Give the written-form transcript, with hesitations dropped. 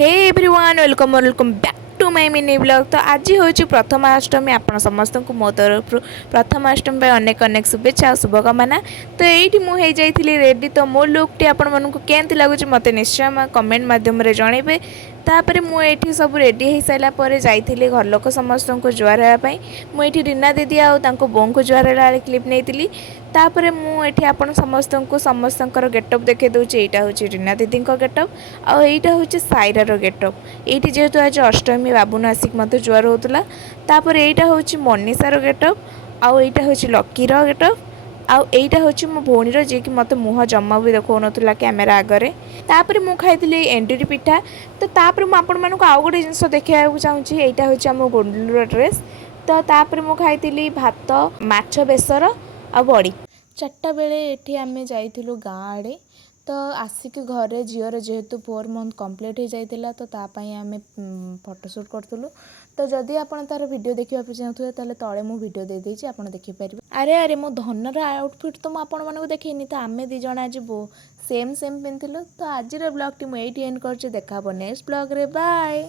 Hey everyone welcome back to my mini blog. तो आज हूँ प्रथमाष्टमी आपण समस्त को मो तरफ प्रथमाष्टमी अनेक अनेक शुभेच्छा और शुभकामना। तो ये मुझे जाइली रेडी। तो मो लुकटी आपण मानक केमती लगुच मत निश्चय कमेंट मध्यम जनइबे। तापर मुझे सब रेडी हो सारापर जाइली घर लोक समस्त को जुआर होगापी। मुझे रीना दीदी आउ बों को जुआर है क्लिप नहीं। तापर मुझे आपण समस्त को समस्तर गेटअप देखे दूसरी। यहाँ हूँ रीना दीदी गेटअप आईटा हूँ सायरार गेटअप। ये जेहेतु आज अष्टमी बाबुन आसिक मत जुआर होता। तापर यहाँ हूँ मनीषार गेटअप आईटा हूँ लकीर गेटअप आईटा हूँ मो भौणीर जी कि मत मुह जमा भी देखा ना कैमेरा आगे। तापर मु खाई एंडुरी पिठा। तो तापर मुझे आउ गोटे जिन देखा चाहिए। यहाँ हूँ आम गोलूर ड्रेस। तो तापर मु खाई भात माछ बेसर आ बड़ी। 4टा बेले ये आम जाइलु गाँ आड़े। तो आसिक घरे झीर जेहेतु 4 मंथ कंप्लीट हो जाता तो तापाई आम फोटोशूट करूँ। तो जदि आप तार वीडियो देखा चाहते हैं तले मु वीडियो दे देती आप देखिपारे। अरे अरे मो धनर आउटफिट तो मुझे देखनी। तो आम दी जन आज सेम पिंधिलु। तो आज ब्लॉग टी मुझे एंड कर देखा नेक्स्ट ब्लॉग रे बाय।